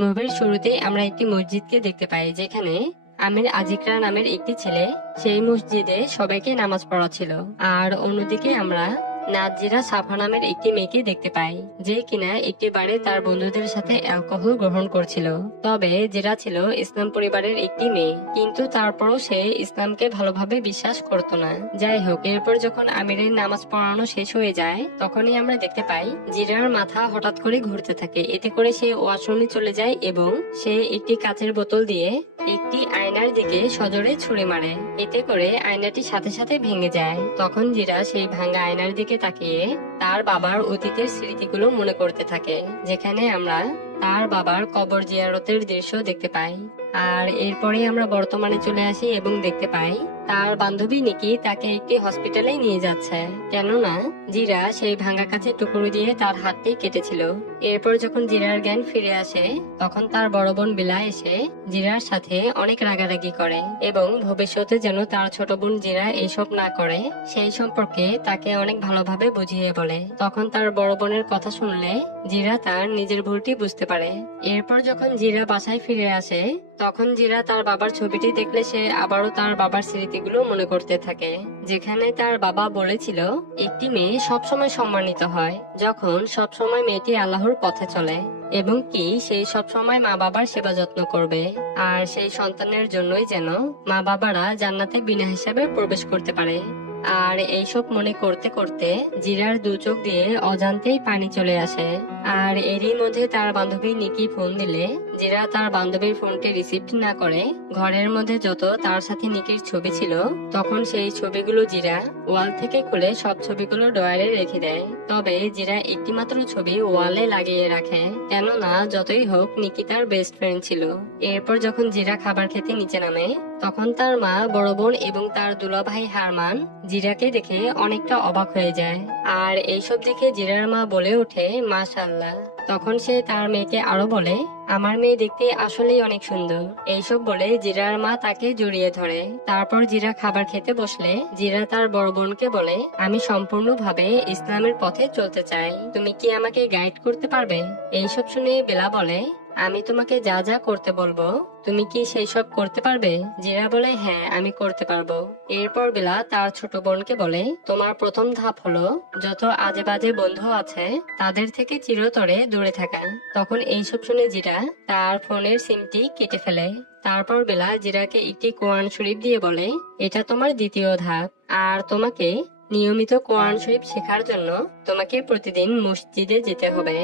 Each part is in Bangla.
মুভির শুরুতে আমরা একটি মসজিদকে দেখতে পাই, যেখানে আমির আজিকরা নামের একটি ছেলে সেই মসজিদে সবাইকে নামাজ পড়াচ্ছিল। আর অন্যদিকে আমরা নাজিরা সাফা নামের একটি মেয়েকে দেখতে পাই, যে কিনা একটি বারে তার বন্ধুদের সাথে অ্যালকোহল গ্রহণ করছিল। তবে যেটা ছিল ইসলাম পরিবারের একটি মেয়ে, কিন্তু তারপরও সে ইসলামকে ভালোভাবে বিশ্বাস করতো না। যাই হোক, এরপর যখন আমিরের নামাজ পড়ানো শেষ হয়ে যায়, তখনই আমরা দেখতে পাই জিরার মাথা হঠাৎ করে ঘুরতে থাকে। এতে করে সে ওয়াশরুমে চলে যায় এবং সে একটি কাচের বোতল দিয়ে একটি আয়নার দিকে সজোরে ছুঁড়ে মারে। এতে করে আয়নাটি সাথে সাথে ভেঙে যায়। তখন জিরা সেই ভাঙা আয়নার দিকে তাকিয়ে তার বাবার অতীতের স্মৃতিগুলো মনে করতে থাকে, যেখানে আমরা তার বাবার কবর জিয়ারতের দৃশ্য দেখতে পাই। আর এরপরে আমরা বর্তমানে চলে আসি এবং দেখতে পাই তার বান্ধবী নিকি তাকে একটি হসপিটালে নিয়ে যাচ্ছে, কেননা জিরা সেই ভাঙা কাছের টুকরো দিয়ে তার হাতটি কেটেছিল। এরপর যখন জিরার জ্ঞান ফিরে আসে, তখন তার বড় বোন বিলা এসে জিরার সাথে অনেক রাগারাগি করে এবং ভবিষ্যতে যেন তার ছোট বোন জিরা এসব না করে সেই সম্পর্কে তাকে অনেক ভালোভাবে বুঝিয়ে বলে। তখন তার বড় বোনের কথা শুনলে জিরা তার নিজের ভুলটি বুঝতে পারে। এরপর যখন জিরা বাসায় ফিরে আসে, তখন জিরা তার বাবার ছবিটি দেখলে সে আবারও তার বাবার স্মৃতিগুলো মনে করতে থাকে, যেখানে তার বাবা বলেছিল একটি মেয়ে সবসময় সম্মানিত হয় যখন সবসময় মেয়েটি আল্লাহর পথে চলে, এবং কি সেই সবসময় মা বাবার সেবা যত্ন করবে, আর সেই সন্তানের জন্যই যেন মা বাবারা জান্নাতে বিনা হিসাবে প্রবেশ করতে পারে। আর এইসব মনে করতে করতে জিরার দু চোখ দিয়ে অজান্তেই পানি চলে আসে। আর এরই মধ্যে তার বান্ধবী নিকি ফোন দিলে জিরা তার বান্ধবীর ফোনটি রিসিভ না করে ঘরের মধ্যে যত তার সাথে নিকির ছবি ছিল, তখন সেই ছবিগুলো জিরা ওয়াল থেকে খুলে সব ছবিগুলো ড্রয়ারে রেখে দেয়। তবে জিরা একটি মাত্র ছবি ওয়ালে লাগিয়ে রাখে, কেননা যতই হোক নিকি তার বেস্ট ফ্রেন্ড ছিল। এরপর যখন জিরা খাবার খেতে নিচে নামে, তখন তার মা, বড় বোন এবং তার দুলাভাই হারমান জিরাকে দেখে অনেকটা অবাক হয়ে যায়। আর এইসব দেখে জিরার মা বলে ওঠে মাশাআল্লাহ। তখন সে তার মেয়েকে আরো বলে, আমার মেয়ে দেখতে আসলেই অনেক সুন্দর। এইসব বলে জিরার মা তাকে জড়িয়ে ধরে। তারপর জিরা খাবার খেতে বসলে জিরা তার বড় বোনকে বলে, আমি সম্পূর্ণভাবে ইসলামের পথে চলতে চাই, তুমি কি আমাকে গাইড করতে পারবে? এইসব শুনে বেলা বলে, আমি তোমাকে যা যা করতে বলবো তুমি কি সেই সব করতে পারবে? জিরা বলে, হ্যাঁ আমি করতে পারবো। এরপর বেলা তার ছোট বোনকে বলে, তোমার প্রথম ধাপ হলো যত আজে বাজে বন্ধু আছে তাদের থেকে চিরতরে দূরে থাকা। তখন এইসব শুনে জিরা তার ফোনের সিমটি কেটে ফেলে। তারপর বেলা জিরাকে একটি কোরআন শরীফ দিয়ে বলে, এটা তোমার দ্বিতীয় ধাপ, আর তোমাকে নিয়মিত কোরআন শরীফ শেখার জন্য তোমাকে প্রতিদিন মসজিদে যেতে হবে।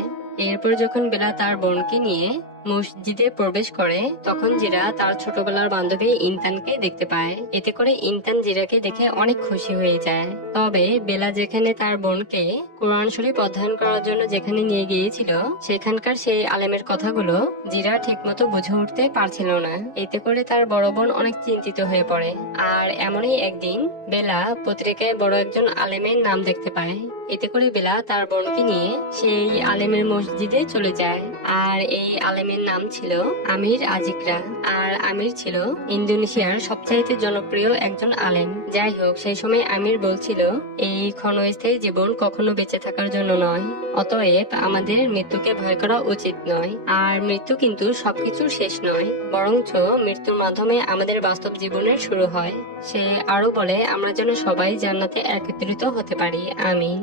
এরপর যখন বেলা তার বোনকে নিয়ে মসজিদে প্রবেশ করে, তখন জিরা তার ছোটবেলার বান্ধবী ইনতানকে দেখতে পায়। এতে করে ইনতান জিরাকে দেখে অনেক খুশি হয়ে যায়। তবে বেলা যেখানে তার বোনকে কোরআন শরীফ অধ্যয়ন করার জন্য যেখানে নিয়ে গিয়েছিল, সেখানকার সেই আলেমের কথাগুলো জিরা ঠিকমতো বুঝে উঠতে পারছিল না। এতে করে তার বড় বোন অনেক চিন্তিত হয়ে পড়ে। আর এমনই একদিন বেলা পত্রিকায় বড় একজন আলেমের নাম দেখতে পায়। এতে করে বেলা তার বোনকে নিয়ে সেই আলেমের মসজিদে চলে যায়। আর এই আলেমের নাম ছিল আমির আজিকরা। আর আমির ছিল ইন্দোনেশিয়ার সবচাইতে জনপ্রিয় একজন আলেম। যাই হোক, সেই সময় আমির বলছিল, এই ক্ষণস্থায়ী জীবন কখনো বেঁচে থাকার জন্য নয়, অতএব আমাদের মৃত্যুকে ভয় করা উচিত নয়। আর মৃত্যু কিন্তু সবকিছুর শেষ নয়, বরঞ্চ মৃত্যুর মাধ্যমে আমাদের বাস্তব জীবনের শুরু হয়। সে আরো বলে, আমরা যেন সবাই জান্নাতে একত্রিত হতে পারি, আমিন।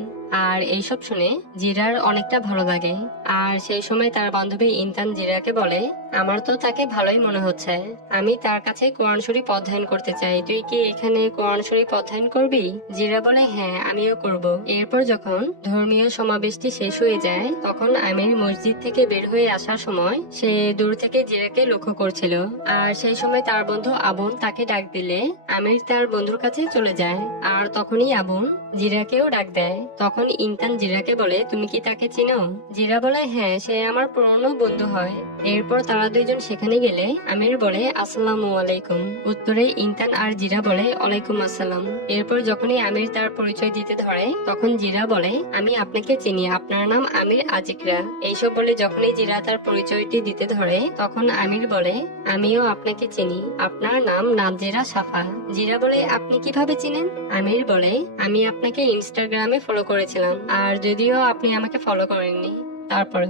আর এইসব শুনে জিরার অনেকটা ভালো লাগে। আর সেই সময় তার বান্ধবী ইনতান জিরাকে বলে, আমার তো তাকে ভালোই মনে হচ্ছে, আমি তার কাছে কোরআন শরীফ অধ্যয়ন করতে চাই, তুই কি এখানে কোরআন শরীফ অধ্যয়ন করবি? জিরা বলে, হ্যাঁ আমিও করব। এরপর যখন ধর্মীয় সমাবেশটি শেষ হয়ে যায়, তখন আমির মসজিদ থেকে বের হয়ে আসার সময় সে দূর থেকে জিরাকে লক্ষ্য করছিল। আর সেই সময় তার বন্ধু আবুন তাকে ডাক দিলে আমির তার বন্ধুর কাছে চলে যায়। আর তখনই আবুন জিরাকেও ডাক দেয়। তখন ইনতান জিরাকে বলে, তুমি কি তাকে চিনো? জিরা বলে, হ্যাঁ সে আমার পুরনো বন্ধু হয়। এরপর তারা দুইজন সেখানে গেলে আমির বলে, আসসালামু আলাইকুম। উত্তরে ইনতান আর জিরা বলে, ওয়ালাইকুম আসসালাম। এরপর যখনই আমির তার পরিচয় দিতে ধরে, তখন জিরা বলে, আমি আপনাকে চিনি, আপনার নাম আমির আজিকরা। এইসব বলে যখনই জিরা তার পরিচয়টি দিতে ধরে, তখন আমির বলে, আমিও আপনাকে চিনি, আপনার নাম নাজিরা সাফা। জিরা বলে, আপনি কিভাবে চিনেন? আমির বলে, আমি আপনাকে ইনস্টাগ্রামে ফলো করেছিলাম, আর যদিও আপনি আমাকে ফলো করেননি, তারপরে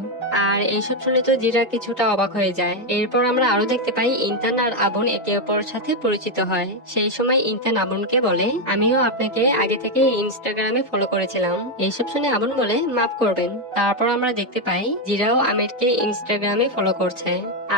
আর এইসব শুনে তো জিরা কিছুটা অবাক হয়ে যায়। এরপর আমরা আরো দেখতে পাই ইন্টান আর আবুন একে অপরের সাথে পরিচিত হয়। সেই সময় ইন্টান আবুনকে বলে, আমিও আপনাকে আগে থেকে ইনস্টাগ্রামে ফলো করেছিলাম। এইসব শুনে আবুন বলে, মাফ করবেন। তারপর আমরা দেখতে পাই জিরাও আমিরকে ইনস্টাগ্রামে ফলো করছে।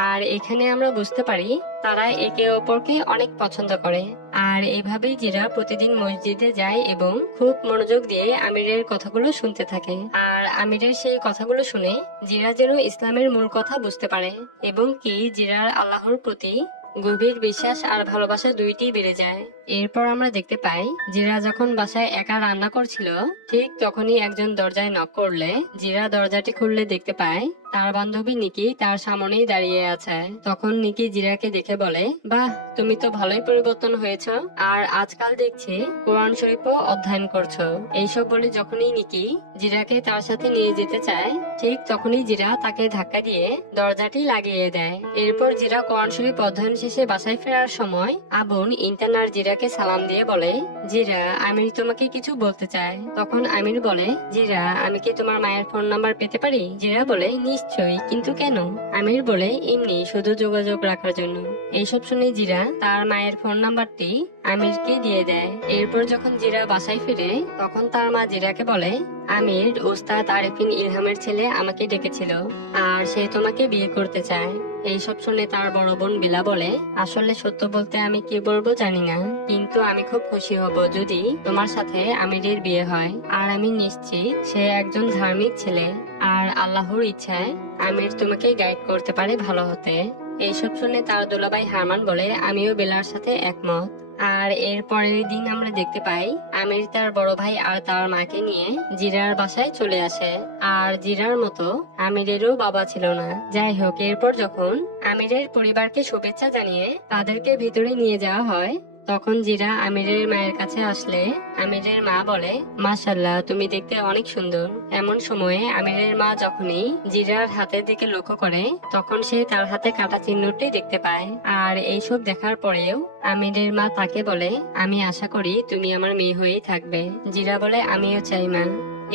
আর এখানে আমরা বুঝতে পারি তারা একে অপরকে অনেক পছন্দ করে। আর এভাবেই জিরা প্রতিদিন মসজিদে যায় এবং খুব মনোযোগ দিয়ে আমিরের কথাগুলো শুনতে থাকে। আর আমিরের সেই কথাগুলো শুনে জিরা যেন ইসলামের মূল কথা বুঝতে পারে এবং কি জিরার আল্লাহর প্রতি গভীর বিশ্বাস আর ভালোবাসা দুইটি বেড়ে যায়। এরপর আমরা দেখতে পাই জিরা যখন বাসায় একা রান্না করছিল, ঠিক তখনই একজন দরজায় নক করলে জিরা দরজাটি খুললে দেখতে পায় তার বান্ধবী নিকি তার সামনেই দাঁড়িয়ে আছে। তখন নিকি জিরাকে দেখে বলে, বাহ, তুমি তো ভালোই পরিবর্তন হয়েছ, আর আজকাল দেখছি কোরআন শরীফও অধ্যয়ন করছো। এইসব বলে যখনই নিকি জিরাকে তার সাথে নিয়ে যেতে চায়, ঠিক তখনই জিরা তাকে ধাক্কা দিয়ে দরজাটি লাগিয়ে দেয়। এরপর জিরা কোরআন শরীফ অধ্যয়ন শেষে বাসায় ফেরার সময় আবুন ইন্টান আর জিরাকে সালাম দিয়ে বলে, জিরা, আমির তোমাকে কিছু বলতে চায়। তখন আমির বলে, জিরা, আমি কি তোমার মায়ের ফোন নাম্বার পেতে পারি? জিরা বলে, নিশ্চয়ই, কিন্তু কেন? আমির বলে, এমনি, শুধু যোগাযোগ রাখার জন্য। এইসব শুনে জিরা তার মায়ের ফোন নাম্বারটি আমিরকে দিয়ে দেয়। এরপর যখন জিরা বাসায় ফিরে তখন তার মা জিরাকে বলে, আমির ওস্তাদ আরিফিন ইলহামের ছেলে আমাকে ডেকেছিল আর সে তোমাকে বিয়ে করতে চায়। এইসব শুনে তার বড় বোন বিলা বলে, আসলে সত্য বলতে আমি কি বলবো জানি না, কিন্তু আমি খুব খুশি হব যদি তোমার সাথে আমিরের বিয়ে হয়। আর আমি নিশ্চিত সে একজন ধার্মিক ছেলে আর আল্লাহর ইচ্ছায় আমির তোমাকে গাইড করতে পারে ভালো হতে। এইসব শুনে তার দুলাভাই হারমান বলে, আমিও বেলার সাথে একমত। আর এর পরের দিন আমরা দেখতে পাই আমির তার বড় ভাই আর তার মাকে নিয়ে জিরার বাসায় চলে আসে। আর জিরার মতো আমিরেরও বাবা ছিল না। যাই হোক, এরপর যখন আমিরের পরিবারকে শুভেচ্ছা জানিয়ে তাদেরকে ভিতরে নিয়ে যাওয়া হয়, তখন জিরা আমিরের মায়ের কাছে আসলে আমিরের মা বলে, মাশাআল্লাহ, তুমি দেখতে অনেক সুন্দর। এমন সময়ে আমিরের মা যখনই জিরার হাতের দিকে লক্ষ্য করে তখন সে তার হাতে কাটা চিহ্নটি দেখতে পায়। আর এইসব দেখার পরেও আমিরের মা তাকে বলে, আমি আশা করি তুমি আমার মেয়ে হয়েই থাকবে। জিরা বলে, আমিও চাই মা।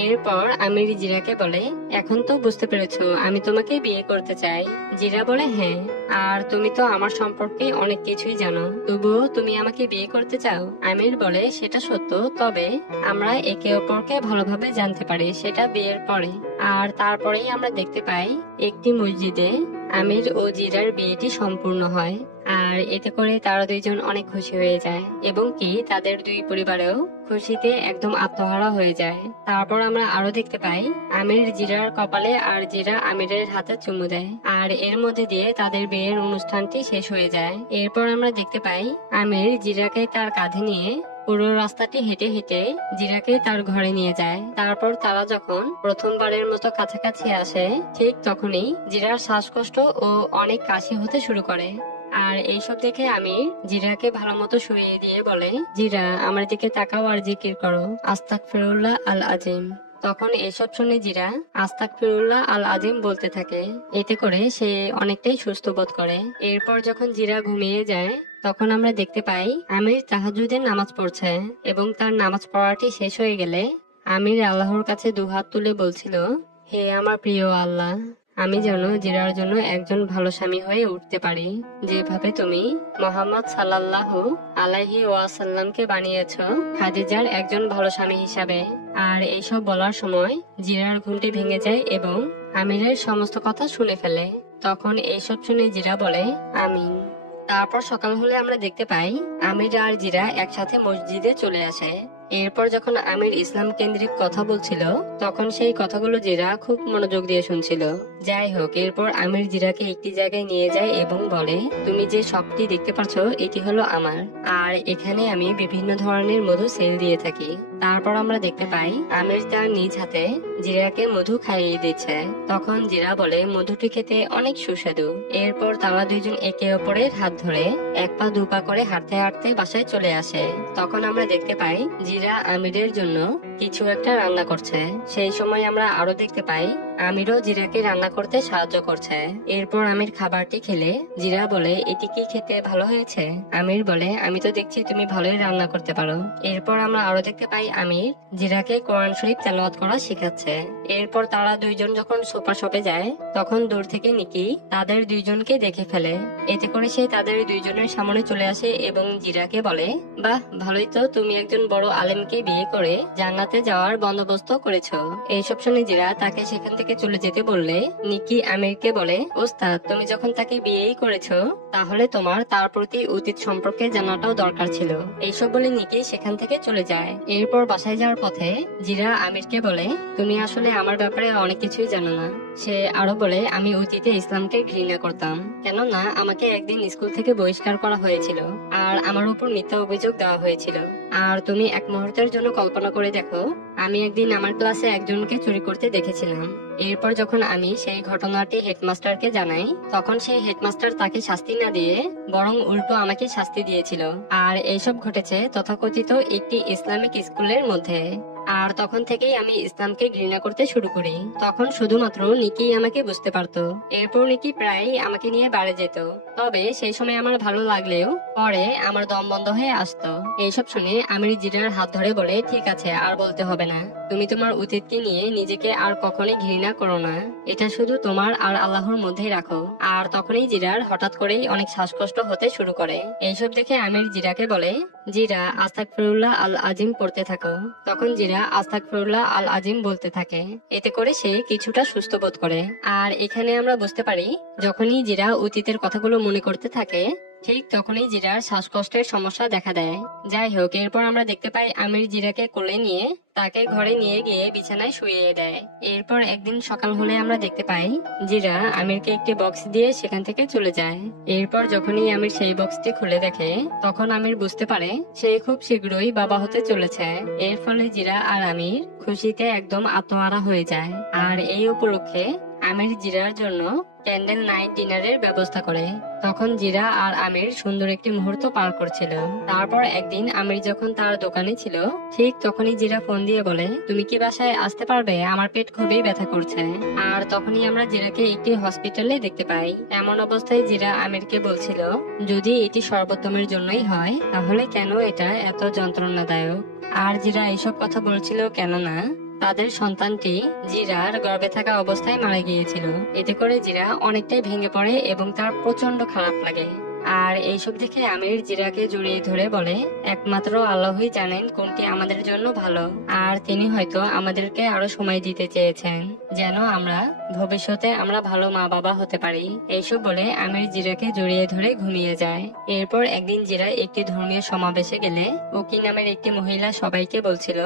এরপর আমির জিরাকে বলে, এখন তো বুঝতে পেরেছো আমি তোমাকে বিয়ে করতে চাই। জিরা বলে, হ্যাঁ, আর তুমি তো আমার সম্পর্কে অনেক কিছুই জানো, তবুও তুমি আমাকে বিয়ে করতে চাও। আমির বলে, সেটা সত্য, তবে আমরা একে অপরকে ভালোভাবে জানতে পারি সেটা বিয়ের পরে। আর তারপরেই আমরা দেখতে পাই একটি মসজিদে আমির ও জিরার বিয়েটি সম্পূর্ণ হয়। আর এতে করে তারা দুইজন অনেক খুশি হয়ে যায় এবং কি তাদের দুই পরিবারেও খুশিতে একদম আত্মহারা হয়ে যায়। তারপর আমরা আরো দেখতে পাই আমির জিরার কপালে আর জিরা আমিরের হাতে চুমু দেয়। আর এর মধ্যে দিয়ে তাদের বিয়ের অনুষ্ঠানটি শেষ হয়ে যায়। এরপর আমরা দেখতে পাই আমির জিরাকে তার কাঁধে নিয়ে পুরো রাস্তাটি হেঁটে হেঁটে জিরাকে তার ঘরে নিয়ে যায়। তারপর তারা যখন প্রথমবারের মতো কাছাকাছি আসে, ঠিক তখনই জিরার শ্বাসকষ্ট ও অনেক কাশি হতে শুরু করে। আর এইসব দেখে আমি জিরাকে ভালো মতো শুইয়ে দিয়ে বলে, জিরা, আমার দিকে তাকাও আর জিকির করো, আস্তাগফিরুল্লাহ আল আজিম। তখন এসব শুনে জিরা আস্তাগফিরুল্লাহ আল আজিম বলতে থাকে। এতে করে সে অনেকটাই সুস্থ বোধ করে। এরপর যখন জিরা ঘুমিয়ে যায় তখন আমরা দেখতে পাই আমির তাহাজ্জুদের নামাজ পড়ছে এবং তার নামাজ পড়াটি শেষ হয়ে গেলে আমির আল্লাহর কাছে দুহাত তুলে বলছিল, হে আমার প্রিয় আল্লাহ, আমি যেন জিরার জন্য একজন ভালো স্বামী হয়ে উঠতে পারি, যেভাবে তুমি মোহাম্মদ সাল্লাল্লাহু আলাইহি ওয়াসাল্লামকে বানিয়েছ খাদিজার একজন ভালো স্বামী হিসাবে। আর এইসব বলার সময় জিরার ঘুমটি ভেঙে যায় এবং আমিরের সমস্ত কথা শুনে ফেলে। তখন এইসব শুনে জিরা বলে, আমিন। তারপর সকাল হলে আমরা দেখতে পাই আমির আর জিরা একসাথে মসজিদে চলে আসে। এরপর যখন আমির ইসলাম কেন্দ্রিক কথা বলছিল তখন সেই কথাগুলো জিরা খুব মনোযোগ দিয়ে শুনছিল। যাই হোক, এরপর আমির জিরাকে একটি জায়গায় নিয়ে যায় এবং বলে, তুমি যে শপটি দেখতে পাচ্ছ এটি হলো আমার, আর এখানে আমি বিভিন্ন ধরনের মধু সেল দিয়ে থাকি। তারপর আমরা দেখতে পাই আমির তার নিজ হাতে জিরাকে মধু খাইয়ে দিচ্ছে। তখন জিরা বলে, মধুটি খেতে অনেক সুস্বাদু। এরপর তারা দুইজন একে অপরের হাত ধরে এক পা দু পা করে হাঁটতে হাঁটতে বাসায় চলে আসে। তখন আমরা দেখতে পাই জিরা আমিরের জন্য কিছু একটা রান্না করছে। সেই সময় আমরা আরো দেখতে পাই আমিরও জিরাকে রান্না করতে সাহায্য করছে। এরপর আমির খাবারটি খেলে জিরা বলে, এটি কি খেতে ভালো হয়েছে? আমির বলে, আমি তো দেখছি তুমি ভালোই রান্না করতে পারো। এরপর আমরা আরো দেখতে পাই আমির জিরাকে কোরআন শরীফ তেলাওয়াত করা শেখাচ্ছে। এরপর তারা দুইজন যখন সুপার শপে যায় তখন দূর থেকে নিকি তাদের দুইজনকে দেখে ফেলে। এতে করে সে তাদের দুইজনের সামনে চলে আসে এবং জিরাকে বলে, বাহ, ভালোই তো, তুমি একজন বড় আলেমকে বিয়ে করে জান্নাতে যাওয়ার বন্দোবস্ত করেছো। এইসব শুনে জিরা তাকে সেখান থেকে চলে যেতে বললে নিকি আমিরকে বলে, ওস্তাদ, তুমি যখন তাকে বিয়েই করেছো তাহলে তোমার তার প্রতি অতীত সম্পর্কে জানাটাও দরকার ছিল। এইসব বলে নিকি সেখান থেকে চলে যায়। এরপর বাসায় যাওয়ার পথে জিরা আমিরকে বলে, তুমি আসলে আমার ব্যাপারে অনেক কিছুই জানো না। সে আরো বলে, আমি অতীতে ইসলামকে ঘৃণা করতাম, কেননা আমাকে একদিন স্কুল থেকে বহিষ্কার করা হয়েছিল আর আমার উপর মিথ্যা অভিযোগ দেওয়া হয়েছিল। আর তুমি এক মুহূর্তের জন্য কল্পনা করে দেখো, আমি একদিন আমার ক্লাসে একজনকে চুরি করতে দেখেছিলাম। এরপর যখন আমি সেই ঘটনাটি হেডমাস্টারকে জানাই তখন সেই হেডমাস্টার তাকে শাস্তি না দিয়ে বরং উল্টো আমাকে শাস্তি দিয়েছিল। আর এইসব ঘটেছে তথাকথিত একটি ইসলামিক স্কুলের মধ্যে। আর তখন থেকেই আমি ইসলামকে ঘৃণা করতে শুরু করি। তখন শুধুমাত্র নিকি আমাকে বুঝতে পারতো। এরপর নিকি প্রায় আমাকে নিয়ে বাড়ি যেত, তবে সেই সময় আমার ভালো লাগলেও পরে আমার দম বন্ধ হয়ে আসতো। এইসব শুনে আমির জিরার হাত ধরে বলে, ঠিক আছে, আর বলতে হবে না। তুমি তোমার অতীতকে নিয়ে নিজেকে আর কখনোই ঘৃণা করো না। এটা শুধু তোমার আর আল্লাহর মধ্যেই রাখো। আর তখনই জিরার হঠাৎ করেই অনেক শ্বাসকষ্ট হতে শুরু করে। এইসব দেখে আমির জিরাকে বলে, জিরা, আস্তাগফিরুল্লাহ আল আজিম পড়তে থাকো। তখন জিরা আস্তাগফিরুল্লাহ আল আজিম বলতে থাকে। এতে করে সে কিছুটা সুস্থ বোধ করে। আর এখানে আমরা বুঝতে পারি যখনই জিরা অতীতের কথাগুলো মনে করতে থাকে ঠিক তখনই জিরার শ্বাসকষ্টের সমস্যা দেখা দেয়। যাই হোক, এরপর আমরা দেখতে পাই আমির জিরাকে কোলে নিয়ে তাকে ঘরে নিয়ে গিয়ে বিছানায় শুইয়ে দেয়। এরপর একদিন সকাল হলে আমরা দেখতে পাই জিরা আমিরকে একটি বক্স দিয়ে সেখান থেকে চলে যায়। এরপর যখনই আমির সেই বক্সটি খুলে দেখে তখন আমির বুঝতে পারে সে খুব শীঘ্রই বাবা হতে চলেছে। এর ফলে জিরা আর আমির খুশিতে একদম আত্মহারা হয়ে যায়। আর এই উপলক্ষে আমির জিরার জন্য ক্যান্ডেল নাইট ডিনারের ব্যবস্থা করে। তখন জিরা আর আমির সুন্দর একটি মুহূর্ত পার করছিল। তারপর একদিন আমির যখন তার দোকানে ছিল ঠিক তখনই জিরা ফোন দিয়ে বলে, তুমি কি বাসায় আসতে পারবে? আমার পেট খুবই ব্যথা করছে। আর তখনই আমরা জিরাকে একটি হসপিটালে দেখতে পাই। এমন অবস্থায় জিরা আমিরকে বলছিল, যদি এটি সর্বোত্তমের জন্যই হয় তাহলে কেন এটা এত যন্ত্রণাদায়ক? আর জিরা এইসব কথা বলছিল কেননা তাদের সন্তানটি জিরার গর্ভে থাকা অবস্থায় মারা গিয়েছিল। এতে করে জিরা অনেকটাই ভেঙে পড়ে এবং তার প্রচন্ড খারাপ লাগে। আর এইসব দেখে আমির জিরাকে জড়িয়ে ধরে বলে, একমাত্র আল্লাহই জানেন কোনটি আমাদের জন্য ভালো। আর তিনি হয়তো আমাদেরকে আরো সময় দিতে চেয়েছেন যেন আমরা ভবিষ্যতে আমরা ভালো মা বাবা হতে পারি। এইসব বলে আমির জিরাকে জড়িয়ে ধরে ঘুমিয়ে যায়। এরপর একদিন জিরা একটি ধর্মীয় সমাবেশে গেলে ওকি নামের একটি মহিলা সবাইকে বলছিল,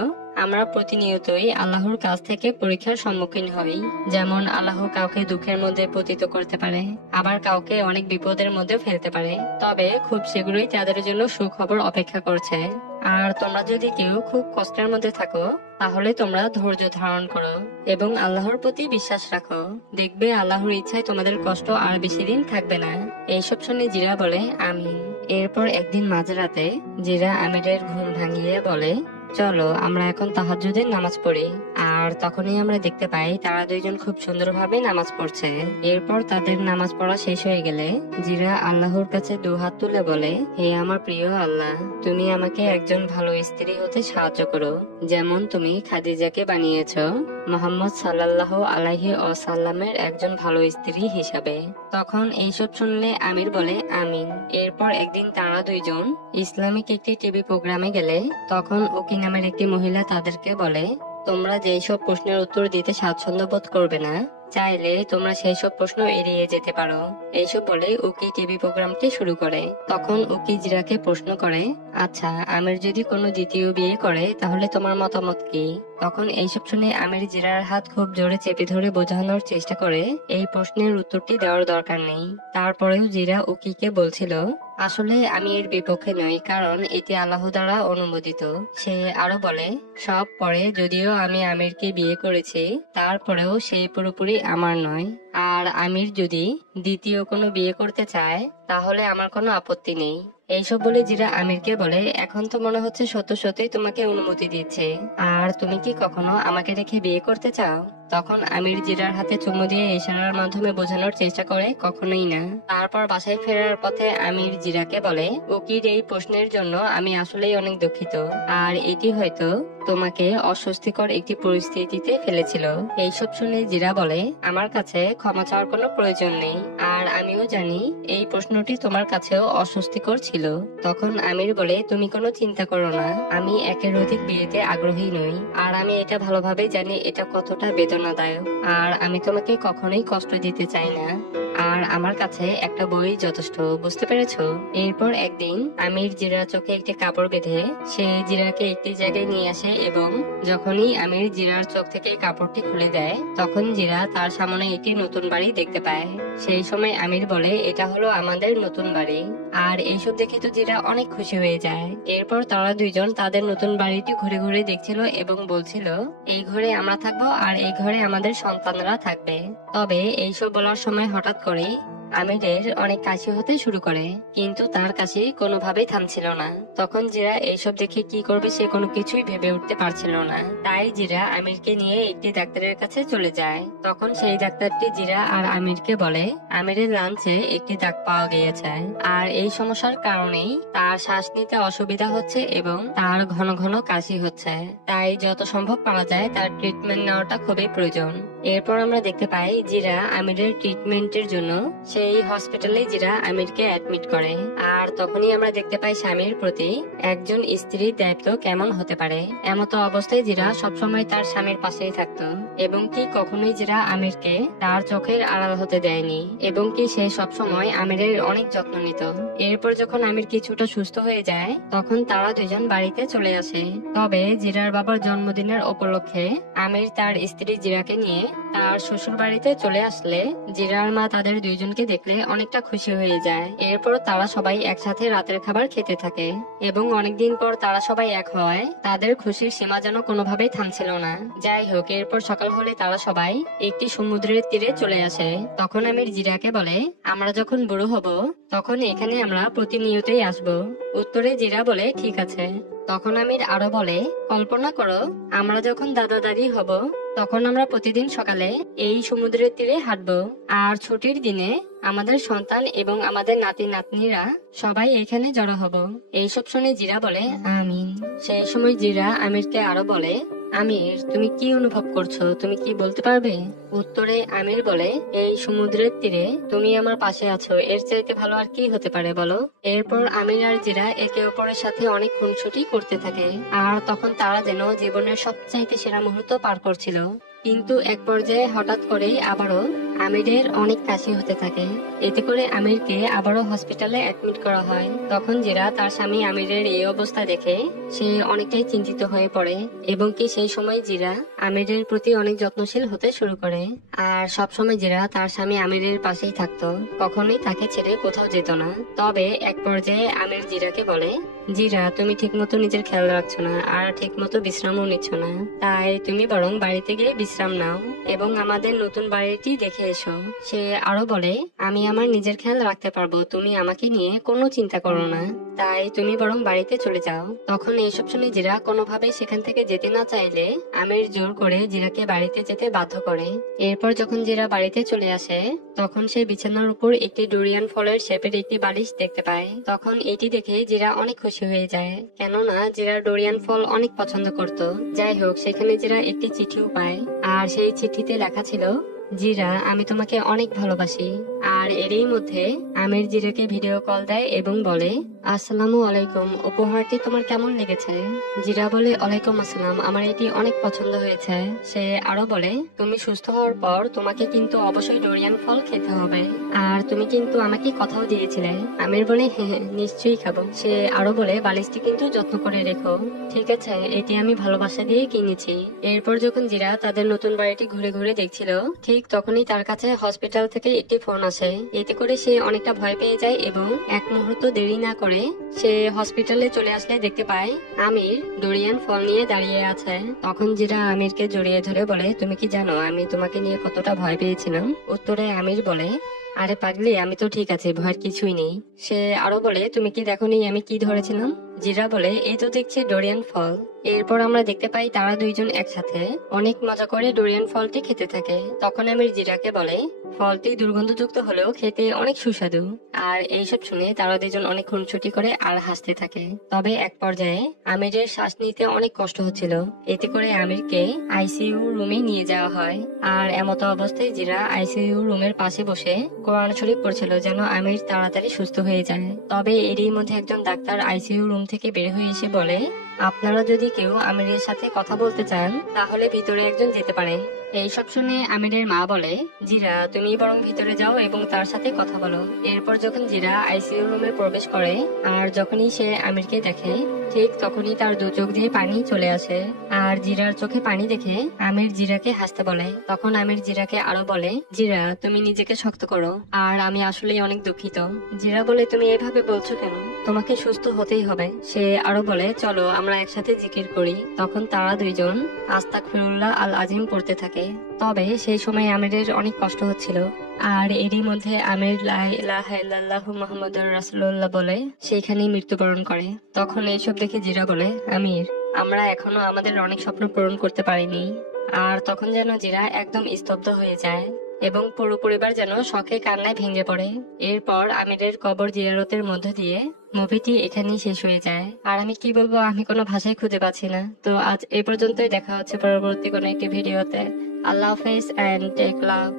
আমরা প্রতিনিয়তই আল্লাহর কাছ থেকে পরীক্ষার সম্মুখীন হই। যেমন আল্লাহ কাউকে দুঃখের মধ্যে পতিত করতে পারে, আবার কাউকে অনেক বিপদের মধ্যে ফেলতে পারে। তবে খুব শীঘ্রই তাদের জন্য সুখবর অপেক্ষা করছে। আর তোমরা যদি কেউ খুব কষ্টের মধ্যে থাকো তাহলে তোমরা ধৈর্য ধারণ করো এবং আল্লাহর প্রতি বিশ্বাস রাখো। দেখবে আল্লাহর ইচ্ছায় তোমাদের কষ্ট আর বেশি দিন থাকবে না। এইসব শুনে জিরা বলে, আমিন। এরপর একদিন মাঝরাতে জিরা আমিরের ঘুম ভাঙিয়ে বলে, চলো আমরা এখন তাহাজ্জুদের নামাজ পড়ি। আর তখনই আমরা দেখতে পাই তারা দুইজন খুব সুন্দরভাবে নামাজ পড়ছে। এরপর তাদের নামাজ পড়া শেষ হয়ে গেলে জিরা আল্লাহর কাছে দুহাত তুলে বলে, হে আমার প্রিয় আল্লাহ, তুমি আমাকে একজন ভালো স্ত্রী হতে সাহায্য করো, যেমন তুমি খাদিজাকে বানিয়েছো মোহাম্মদ সাল্লাল্লাহু আলাইহি ওয়াসাল্লামের একজন ভালো স্ত্রী হিসাবে। তখন এইসব শুনলে আমির বলে, আমিন। এরপর একদিন তারা দুইজন ইসলামিক একটি টিভি প্রোগ্রামে গেলে তখন ওকি নামের একটি মহিলা তাদেরকে বলে, তোমরা যেই সব প্রশ্নের উত্তর দিতে স্বাচ্ছন্দ্য বোধ করবে না চাইলে তোমরা সেই সব প্রশ্ন এড়িয়ে যেতে পারো। এইসব বলে উকি টিভি প্রোগ্রামটি শুরু করে। তখন উকি জিরাকে প্রশ্ন করে, আচ্ছা, আমির যদি কোনো দ্বিতীয় বিয়ে করে তাহলে তোমার মতামত কি? তখন এইসব শুনে আমির জিরার হাত খুব জোরে চেপে ধরে বোঝানোর চেষ্টা করে এই প্রশ্নের উত্তরটি দেওয়ার দরকার নেই। তারপরেও জিরা উকিকে বলছিল, আসলে আমি এর বিপক্ষে নই, কারণ এটি আল্লাহ দ্বারা অনুমোদিত। সে আরো বলে, সব পরে যদিও আমি আমিরকে বিয়ে করেছি তারপরেও সে পুরোপুরি আমার নয়। আর আমির যদি দ্বিতীয় কোনো বিয়ে করতে চায় তাহলে আমার কোনো আপত্তি নেই। এইসব বলে জিরা আমিরকে বলে, এখন তো মনে হচ্ছে সত্য সত্যই তোমাকে অনুমতি দিচ্ছে, আর তুমি কি কখনো আমাকে রেখে বিয়ে করতে চাও? তখন আমির জিরার হাতে চুমু দিয়ে ইশারার মাধ্যমে বোঝানোর চেষ্টা করে, কখনোই না। তারপর বাসায় ফেরার পথে আমির জিরাকে বলে, উকির এই প্রশ্নের জন্য আমি আসলেই অনেক দুঃখিত, আর এটি হয়তো তোমাকে অস্বস্তিকর একটি পরিস্থিতিতে ফেলেছিল। এইসব শুনে জিরা বলে, আমার কাছে ক্ষমা চাওয়ার কোনো প্রয়োজন নেই, আর আমিও জানি এই প্রশ্নটি তোমার কাছেও অস্বস্তিকর ছিল। তখন আমির বলে, তুমি কোনো চিন্তা করো না, আমি একের অধিক বিয়েতে আগ্রহী নই, আর আমি এটা ভালোভাবে জানি এটা কতটা বেদনাদায়ক, আর আমি তোমাকে কখনোই কষ্ট দিতে চাই না, আর আমার কাছে একটা বই যথেষ্ট, বুঝতে পেরেছো? এরপর একদিন আমির জিরার চোখে একটি কাপড় বেঁধে সে জিরাকে একটি জায়গায় নিয়ে আসে, এবং যখনই আমির জিরার চোখ থেকে কাপড়টি খুলে দেয় তখন জিরা তার সামনে একটি নতুন বাড়ি দেখতে পায়। সেই সময় আমির বলে, এটা হলো আমাদের নতুন বাড়ি, আর এইসব দেখে তো জিরা অনেক খুশি হয়ে যায়। এরপর তারা দুইজন তাদের নতুন বাড়িটি ঘুরে ঘুরে দেখছিল এবং বলছিল, এই ঘরে আমরা থাকবো আর এই ঘরে আমাদের সন্তানরা থাকবে। তবে এইসব বলার সময় হঠাৎ করেই আমিরের অনেক কাশি হতে শুরু করে, কিন্তু তার কাশি কোনোভাবেই থামছিল না। তখন জিরা এইসব দেখে কি করবে সে কোনো কিছুই ভেবে উঠতে পারছিল না। তাই জিরা আমিরকে নিয়ে একটি ডাক্তারের কাছে চলে যায়। তখন সেই ডাক্তারটি জিরা আর আমিরকে বলে, আমিরের লাঞ্চে একটি দাগ পাওয়া গিয়েছে, আর এই সমস্যার কারণেই তার শ্বাস নিতে অসুবিধা হচ্ছে এবং তার ঘন ঘন কাশি হচ্ছে। তাই যত সম্ভব পারা যায় তার ট্রিটমেন্ট নেওয়াটা খুবই প্রয়োজন। এরপর আমরা দেখতে পাই জিরা আমিরের ট্রিটমেন্টের জন্য সেই হসপিটালে জিরা আমিরকে অ্যাডমিট করে। আর তখনই আমরা দেখতে পাই স্বামীর প্রতি একজন স্ত্রীর দায়িত্ব কেমন হতে পারে। এমতো অবস্থায় জিরা সবসময় তার স্বামীর পাশেই থাকতো, এবং কি কখনোই জিরা আমিরকে তার চোখের আড়াল হতে দেয়নি, এবং কি সে সবসময় আমিরের অনেক যত্ন নিত। এরপর যখন আমির কিছুটা সুস্থ হয়ে যায় তখন তারা দুজন বাড়িতে চলে আসে। তবে জিরার বাবার জন্মদিনের উপলক্ষে আমির তার স্ত্রী জিরাকে নিয়ে তার শ্বশুর বাড়িতে চলে আসলে জিরার মা তাদের দুইজনকে দেখলে অনেকটা খুশি হয়ে যায়। এরপর তারা সবাই একসাথে রাতের খাবার খেতে থাকে, এবং অনেকদিন পর তারা সবাই এক হয় তাদের খুশির সীমা যেন কোনোভাবেই থামছিল না। যাই হোক, এরপর সকাল হলে তারা সবাই একটি সমুদ্রের তীরে চলে আসে। তখন আমির জিরাকে বলে, আমরা যখন বুড়ো হব তখন এখানে আমরা প্রতিনিয়তই আসব। উত্তরে জিরা বলে, ঠিক আছে। তখন আমির আরো বলে, কল্পনা করো আমরা যখন দাদা দাদি হব তখন আমরা প্রতিদিন সকালে এই সমুদ্রের তীরে হাঁটবো, আর ছুটির দিনে আমাদের সন্তান এবং আমাদের নাতি নাতনিরা সবাই এখানে জড়ো হব। এইসব শুনে জিরা বলে, আমিন। সেই সময় জিরা আমিরকে আরো বলে, আমির তুমি কি অনুভব করছো, তুমি কি বলতে পারবে? উত্তরে আমির বলে, এই সমুদ্রের তীরে তুমি আমার পাশে আছো, এর চাইতে ভালো আর কি হতে পারে বলো? এরপর আমির আর জিরা একে অপরের সাথে অনেক খুনসুটি করতে থাকে, আর তখন তারা যেন জীবনের সবচাইতে সেরা মুহূর্ত পার করছিল। কিন্তু এক পর্যায়ে হঠাৎ করেই আবারও আমিরের অনেক কাশি হতে থাকে। এতে করে আমিরকে আবারও হসপিটালে অ্যাডমিট করা হয়। তখন জিরা তার স্বামী আমিরের এই অবস্থা দেখে সে অনেকটাই চিন্তিত হয়ে পড়ে, এবং কি সেই সময় জিরা আমিরের প্রতি অনেক যত্নশীল হতে শুরু করে। আর সবসময় জিরা তার স্বামী আমিরের পাশেই থাকতো, কখনোই তাকে ছেড়ে কোথাও যেত না। তবে এক পর্যায়ে আমির জিরাকে বলে, জিরা তুমি ঠিকমতো নিজের খেয়াল রাখছো না, আর ঠিকমতো বিশ্রামও নিচ্ছ না, তাই তুমি বরং বাড়িতে গিয়ে বিশ্রাম নাও এবং আমাদের নতুন বাড়িটি দেখে এসো। সে আরো বলে, আমি আমার নিজের খেয়াল রাখতে পারবো, তুমি আমাকে নিয়ে কোনো চিন্তা করো না, তাই তুমি বরং বাড়িতে চলে যাও। তখন এইসব শুনে জিরা কোনোভাবে সেখান থেকে যেতে না চাইলে আমির জোর করে জিরাকে বাড়িতে যেতে বাধ্য করে। এরপর যখন জিরা বাড়িতে চলে আসে তখন সে বিছানার উপর একটি ডুরিয়ান ফলের শেপের একটি বালিশ দেখতে পায়। তখন এটি দেখে জিরা অনেক খুশি হয়ে যায়, কেননা জিরা ডুরিয়ান ফল অনেক পছন্দ করত। যাই হোক, সেখানে জিরা একটি চিঠিও পায়, আর সেই চিঠিতে লেখা ছিল, জিরা আমি তোমাকে অনেক ভালোবাসি। আর এরই মধ্যে আমির জিরাকে ভিডিও কল দেয় এবং বলে, আসসালামু আলাইকুম, উপহারটি তোমার কেমন লেগেছে? জিরা বলে, ওয়ালাইকুম আসসালাম, আমার এটি অনেক পছন্দ হয়েছে। সে আরো বলে, তুমি সুস্থ হওয়ার পর তোমাকে কিন্তু অবশ্যই ডোরিয়ান ফল খেতে হবে, আর তুমি কিন্তু আমাকে কথাও দিয়েছিলে। আমির বলে, হ্যাঁ নিশ্চয়ই খাবো। সে আরো বলে, বালিশটি কিন্তু যত্ন করে রেখো। ঠিক আছে, এটি আমি ভালোবাসা দিয়ে কিনেছি। এরপর যখন জিরা তাদের নতুন বাড়িটি ঘুরে ঘুরে দেখছিল ঠিক তখনই তার কাছে হসপিটাল থেকে একটি ফোন আসে। এতে করে সে অনেকটা ভয় পেয়ে যায়, এবং এক মুহূর্ত দেরি না করে সে হসপিটালে চলে আসলে দেখতে পায় আমির ডোরিয়ান ফল নিয়ে দাঁড়িয়ে আছে। তখন জিরা আমিরকে জড়িয়ে ধরে বলে, তুমি কি জানো আমি তোমাকে নিয়ে কতটা ভয় পেয়েছিলাম? উত্তরে আমির বলে, আরে পাগলি, আমি তো ঠিক আছে, ভয়ের কিছুই নেই। সে আরো বলে, তুমি কি দেখোনি আমি কি ধরেছিলাম? জিরা বলে, এই তো দেখছি ডোরিয়ান ফল। এরপর আমরা দেখতে পাই তারা দুইজন একসাথে অনেক মজা করে ডোরিয়ান ফলটি খেতে থাকে। তখন আমির জিরাকে বলে, ফলটি দুর্গন্ধযুক্ত হলেও খেতে অনেক সুস্বাদু। আর এইসব শুনে তারা দুজন অনেক খুনসুটি করে আর হাসতে থাকে। তবে এক পর্যায়ে আমিরের শ্বাস নিতে অনেক কষ্ট হচ্ছিল। এতে করে আমিরকে আইসিইউ রুমে নিয়ে যাওয়া হয়। আর এমত অবস্থায় জিরা আইসিইউ রুমের পাশে বসে কোরআন শরীফ পড়ছিল যেন আমির তাড়াতাড়ি সুস্থ হয়ে যায়। তবে এরই মধ্যে একজন ডাক্তার আইসিইউ রুম থেকে বের হয়ে এসে বলে, আপনারা যদি কেউ আমিরের সাথে কথা বলতে চান তাহলে ভিতরে একজন যেতে পারেন। এইসব শুনে আমিরের মা বলে, জিরা তুমি বরং ভিতরে যাও এবং তার সাথে কথা বলো। এরপর যখন জিরা আইসিইউ রুমে প্রবেশ করে আর যখনই সে আমিরকে দেখে ঠিক তখনই তার দু চোখ দিয়ে পানি চলে আসে। আর জিরার চোখে পানি দেখে আমির জিরাকে হাসতে বলে। তখন আমির জিরাকে আরো বলে, জিরা তুমি নিজেকে শক্ত করো, আর আমি আসলেই অনেক দুঃখিত। জিরা বলে, তুমি এভাবে বলছো কেন? তোমাকে সুস্থ হতেই হবে। সে আরো বলে, চলো আমরা একসাথে জিকির করি। তখন তারা দুইজন আস্তাগফিরুল্লাহ আল আজিম পড়তে থাকে। তবে সেই সময় আমিরের অনেক কষ্ট হচ্ছিল। আর এরই মধ্যে আমির লা ইলাহা ইল্লাল্লাহু মুহাম্মাদুর রাসূলুল্লাহ বলে সেইখানেই মৃত্যুবরণ করে। তখন এইসব দেখে জিরা বলে, আমির, আমরা এখনো আমাদের অনেক স্বপ্ন পূরণ করতে পারিনি। আর তখন যেন জিরা একদম স্তব্ধ হয়ে যায় এবং পুরো পরিবার যেন শখে কান্নায় ভেঙে পড়ে। এরপর আমিরের কবর জিয়ারতের মধ্য দিয়ে মুভিটি এখানেই শেষ হয়ে যায়। আর আমি কি বলবো, আমি কোনো ভাষায় খুঁজে পাচ্ছি না। তো আজ এই পর্যন্তই, দেখা হচ্ছে পরবর্তী কোনো একটি ভিডিওতে। আল্লাহ হাফেজ এন্ড টেক লাভ।